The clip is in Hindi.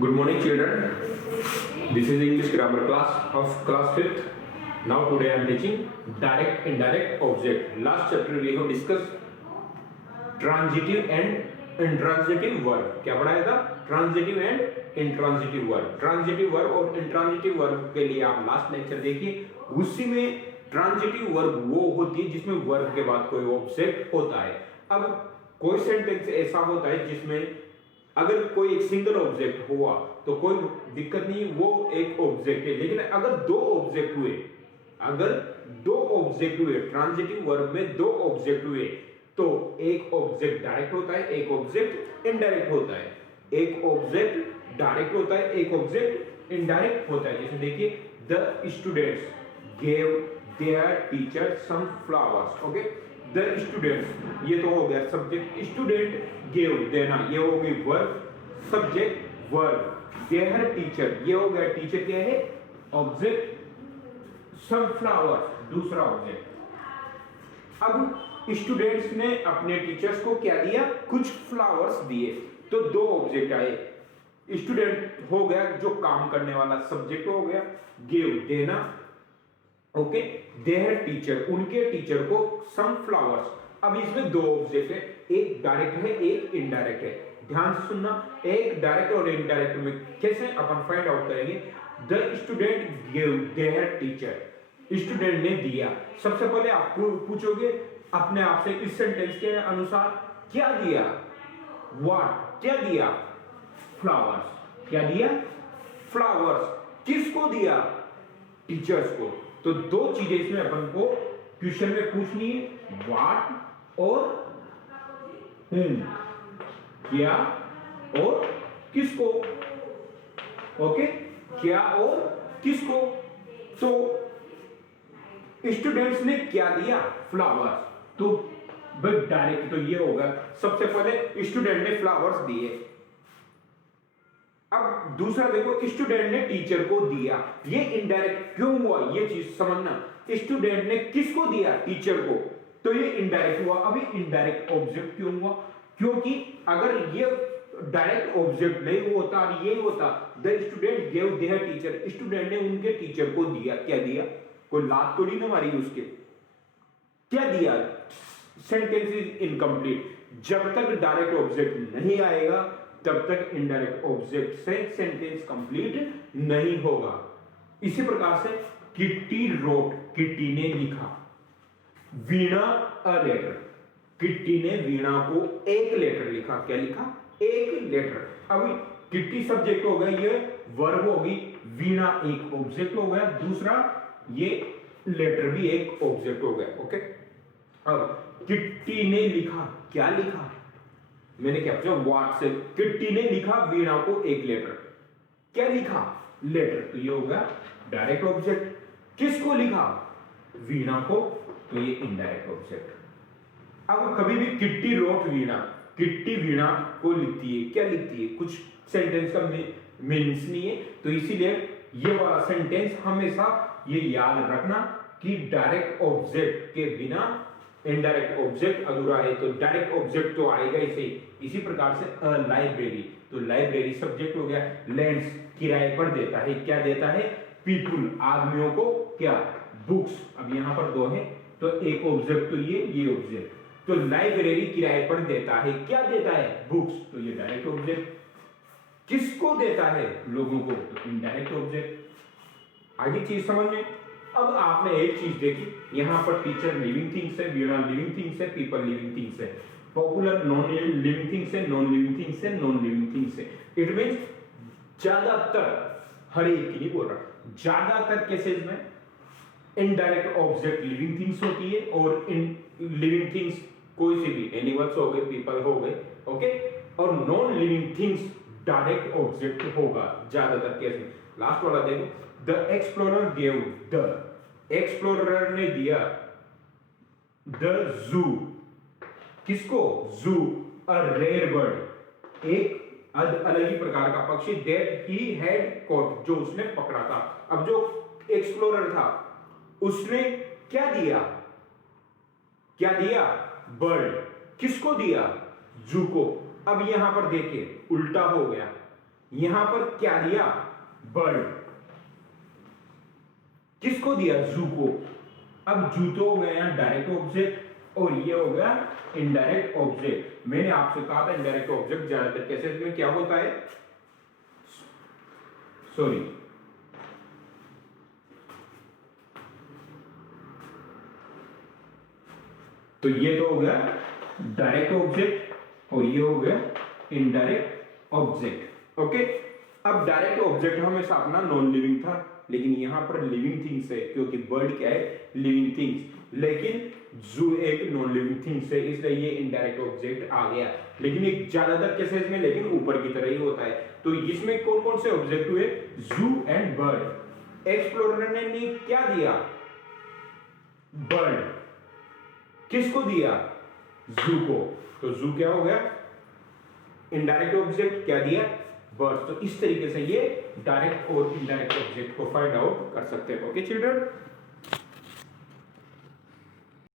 Good morning, children. This is English grammar class of class 5th. Now today I am teaching direct indirect object. Last chapter we have discussed transitive and intransitive verb. क्या पढ़ाया था? Transitive and intransitive verb. Transitive verb और intransitive verb के लिए आप लास्ट लेक्चर देखिए. उसी में ट्रांजिटिव वर्ब वो होती है जिसमें वर्ब के बाद कोई ऑब्जेक्ट होता है. अब कोई सेंटेंस ऐसा होता है जिसमें अगर कोई एक सिंगल ऑब्जेक्ट हुआ तो कोई दिक्कत नहीं, वो एक ऑब्जेक्ट है. लेकिन अगर दो ऑब्जेक्ट हुए ट्रांजिटिव वर्ब में दो ऑब्जेक्ट हुए तो एक ऑब्जेक्ट डायरेक्ट होता है, एक ऑब्जेक्ट इनडायरेक्ट होता है. एक ऑब्जेक्ट डायरेक्ट होता है, एक ऑब्जेक्ट इनडायरेक्ट होता है. जैसे देखिए, the students gave their teacher some flowers. Okay, the students, ये तो हो गया सब्जेक्ट. स्टूडेंट गेव, देना, ये हो गई verb. Subject verb. There teacher, ये हो गया टीचर, क्या है? ऑब्जेक्ट. सम फ्लावर्स, दूसरा ऑब्जेक्ट. अब स्टूडेंट्स ने अपने टीचर्स को क्या दिया? कुछ फ्लावर्स दिए. तो दो ऑब्जेक्ट आए. स्टूडेंट हो गया जो काम करने वाला, सब्जेक्ट हो गया. गिव, देना. ओके, देयर टीचर, उनके टीचर को सम फ्लावर्स. अब इसमें दो ऑब्जेक्ट है, एक डायरेक्ट है, एक इनडायरेक्ट है. ध्यान से सुनना, एक डायरेक्ट और इनडायरेक्ट में कैसे अपन फाइंड आउट करेंगे. The student give their teacher, student ने दिया. सबसे पहले आप पूछोगे अपने आप से इस सेंटेंस के अनुसार, क्या दिया? व्हाट, क्या दिया? फ्लावर्स. क्या दिया? फ्लावर्स. किसको दिया? टीचर्स को. तो दो चीजें इसमें अपन को क्वेश्चन में पूछनी है, व्हाट और whom, क्या और किसको. ओके, क्या और किसको. तो स्टूडेंट्स ने क्या दिया? फ्लावर्स. तो डायरेक्ट तो ये होगा. सबसे पहले स्टूडेंट ने फ्लावर्स दिए. अब दूसरा देखो, स्टूडेंट ने टीचर को दिया. ये इनडायरेक्ट क्यों हुआ, ये चीज समझना. स्टूडेंट ने किसको दिया? टीचर को. तो ये इनडायरेक्ट हुआ. अभी इनडायरेक्ट ऑब्जेक्ट क्यों हुआ? क्योंकि अगर ये डायरेक्ट ऑब्जेक्ट नहीं होता और ये होता, the student gave their teacher, student ने उनके टीचर को दिया. क्या दिया? कोई लात थोड़ी ना मारी उसके. क्या दिया? Sentence is incomplete. जब तक डायरेक्ट ऑब्जेक्ट नहीं आएगा तब तक इनडायरेक्ट ऑब्जेक्ट से सेंटेंस कंप्लीट नहीं होगा. इसी प्रकार से किट्टी रोट, किट्टी ने लिखा. वीणा अ लेटर, किट्टी ने वीणा को एक लेटर लिखा. क्या लिखा? एक लेटर. अभी किट्टी सब्जेक्ट हो गया, ये वर्ब होगी. वीणा एक ऑब्जेक्ट हो गया. दूसरा ये लेटर भी एक ऑब्जेक्ट हो गया. ओके, अब किट्टी ने लिखा. क्या लिखा? मैंने क्या पूछा? व्हाट से. किट्टी ने लिखा वीणा को एक लेटर. क्या लिखा? लेटर. तो ये होगा डायरेक्ट ऑब्जेक्ट. किसको लिखा? वीणा को. तो ये इनडायरेक्ट ऑब्जेक्ट. अब कभी भी किट्टी रोट वीणा, किट्टी वीणा को लिखती है. क्या लिखती है? कुछ सेंटेंस का मीनिंग्स नहीं है. तो इसीलिए ये वाला सेंटेंस हमेशा ये याद रखना कि डायरेक्ट ऑब्जेक्ट के बिना इनडायरेक्ट ऑब्जेक्ट अधूरा है. तो डायरेक्ट ऑब्जेक्ट तो आएगा इसे. इसी प्रकार से अ लाइब्रेरी, तो लाइब्रेरी सब्जेक्ट हो गया. लैंड्स, किराए पर देता है. क्या देता है? पीपुल, आदमियों को. क्या? बुक्स. अब यहां पर दो है तो एक ऑब्जेक्ट तो ये ऑब्जेक्ट. तो लाइब्रेरी किराए पर देता है. क्या देता है? बुक्स. तो ये डायरेक्ट ऑब्जेक्ट. किसको देता है? लोगों को. तो इनडायरेक्ट ऑब्जेक्ट. आगे चीज समझ में. अब आपने एक चीज देखी, यहां पर टीचर लिविंग थिंग्स है, वीणा लिविंग थिंग्स है, पीपल लिविंग थिंग्स है, पॉपुलर नॉन लिविंग थिंग्स है, नॉन लिविंग थिंग्स है, नॉन लिविंग थिंग्स है. इट मींस ज्यादातर, हर एक की नहीं बोल रहा, ज्यादातर केसेस में इनडायरेक्ट ऑब्जेक्ट लिविंग थिंग्स होती है और इन लिविंग थिंग्स कोई सी भी एनिमल्स हो गए, पीपल हो गए. ओके, और non living things direct object होगा ज्यादातर केस में. लास्ट वाला देखो, the explorer gave, the explorer ने दिया द जू. किसको? जू. अ रेयर बर्ड, एक अलग ही प्रकार का पक्षी. दैट ही हैड कॉट, जो उसने पकड़ा था. अब जो एक्सप्लोरर था उसने क्या दिया? क्या दिया? बर्ड. किसको दिया? जू को. अब यहां पर देखिए उल्टा हो गया. यहां पर क्या दिया, बर्ड। किसको दिया, जू को। अब जू तो हो गया डायरेक्ट ऑब्जेक्ट और ये हो गया इनडायरेक्ट ऑब्जेक्ट। मैंने आपसे कहा था इनडायरेक्ट ऑब्जेक्ट ज्यादातर केसेस में क्या होता है, सॉरी तो ये तो हो गया डायरेक्ट ऑब्जेक्ट और ये हो गया इनडायरेक्ट ऑब्जेक्ट। ओके, अब डायरेक्ट ऑब्जेक्ट हमेशा अपना नॉन लिविंग था, लेकिन यहां पर लिविंग थिंग्स है, क्योंकि बर्ड क्या है, लिविंग थिंग्स, लेकिन जू एक नॉन लिविंग थिंग्स है, इसलिए ये इनडायरेक्ट ऑब्जेक्ट आ गया। लेकिन एक ज्यादातर केसेस में लेकिन ऊपर की तरह ही होता है। तो इसमें कौन कौन से ऑब्जेक्ट हुए, जू एंड बर्ड। एक्सप्लोरर ने क्या दिया, बर्ड। किसको दिया, जू को। तो जू क्या हो गया, इनडायरेक्ट ऑब्जेक्ट, क्या दिया, बर्ड्स। तो इस तरीके से ये डायरेक्ट और इनडायरेक्ट ऑब्जेक्ट को फाइंड आउट कर सकते हैं। Okay children.